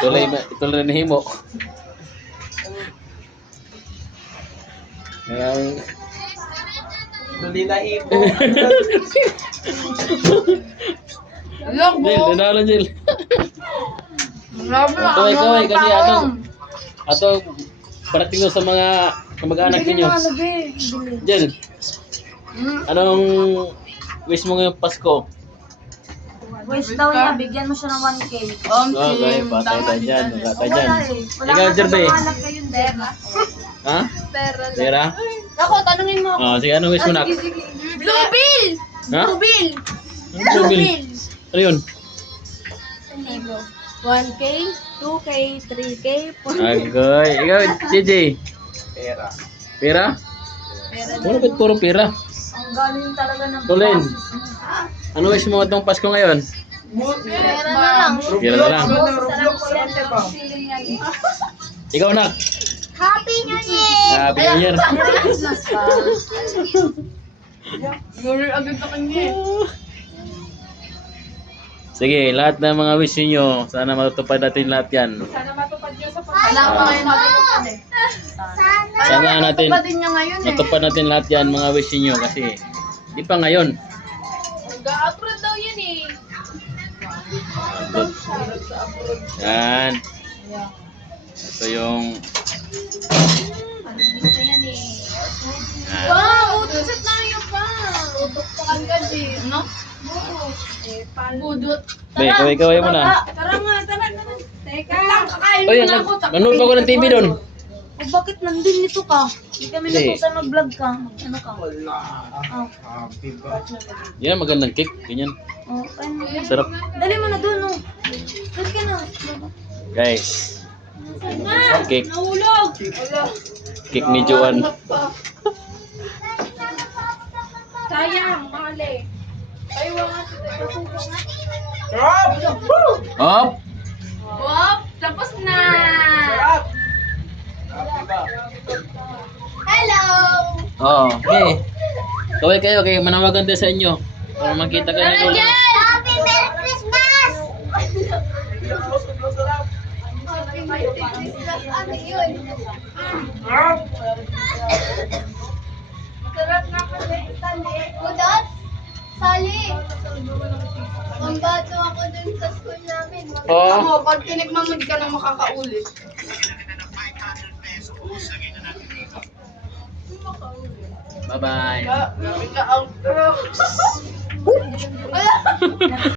Tuloy na himo. Tuloy na himo. Jil, nanalo Jil. Grabe Kaway, kasi ato parating sa mga kamag-anak ninyo. Jil, anong wish mo ngayong Pasko? Wish daw niya, bigyan mo siya ng 1K. Okay, patay tayo dyan. Patay dyan. Wala Ikaw, nga Jerbe. sa anak ngayon, Dema. Ha? Pera? Ako, tanungin mo. Oh, sige, anong wish mo nak? Blue bill! Ha? Blue bill! Anong bill? Ano yun? 1K, 2K, 3K, 4K. Agoy. Ikaw, JJ. Pera. Pera? Ano ba't puro pera? Ang galing talaga ng Tulin. Ano wish mo itong Pasko ngayon? Pera na lang. Pera na lang. Roblox yan, diba? Ikaw nak. Happy New Year! Happy New Year. Guri agad sa kanya eh. Sige, lahat ng mga wish niyo, sana matutupad natin lahat yan. Wala ko ngayon matutupad eh. Sana natin Tupadin niya ngayon eh. matupad natin lahat yan mga wish niyo kasi di pa ngayon. Ga-upload daw yan eh. Yan. Ito yung yan. Wow! Utot na yun pa! Utot pa agad eh. Ano? Budot. Be, kaway mo na. Tara nga, tara. Teka. Kakain Oy, muna ako. nanonood pa ako ng TV doon. O bakit nandun nito ka? Hindi kami Hindi. natusan mag-vlog ka. Ano ka? Wala. Oh. Happy ba? Yan, magandang cake. Ganyan. Oh, ano? Sarap. Dali mo na doon, oh. Doon ka na. Guys, cake. Nahulog. Cake ni Joan. Sayang, mali. Ay, wala. Sarap! Hop! Wop, tapos na. Sarap! Happy ba? Hello. Oh, okay. Kaway kayo, kaya manawagan din sa inyo. Para makita kayo ni Lola. Happy Merry Christmas. Sarap! Happy Merry Christmas. Ano yun? Sarap! Sarap na kasi. Sali. Udot? Sali. Mambato ako dun sa school namin. Oh. Pag tinigman mo, di ka na makakaulit. Bye-bye. Ka-outro.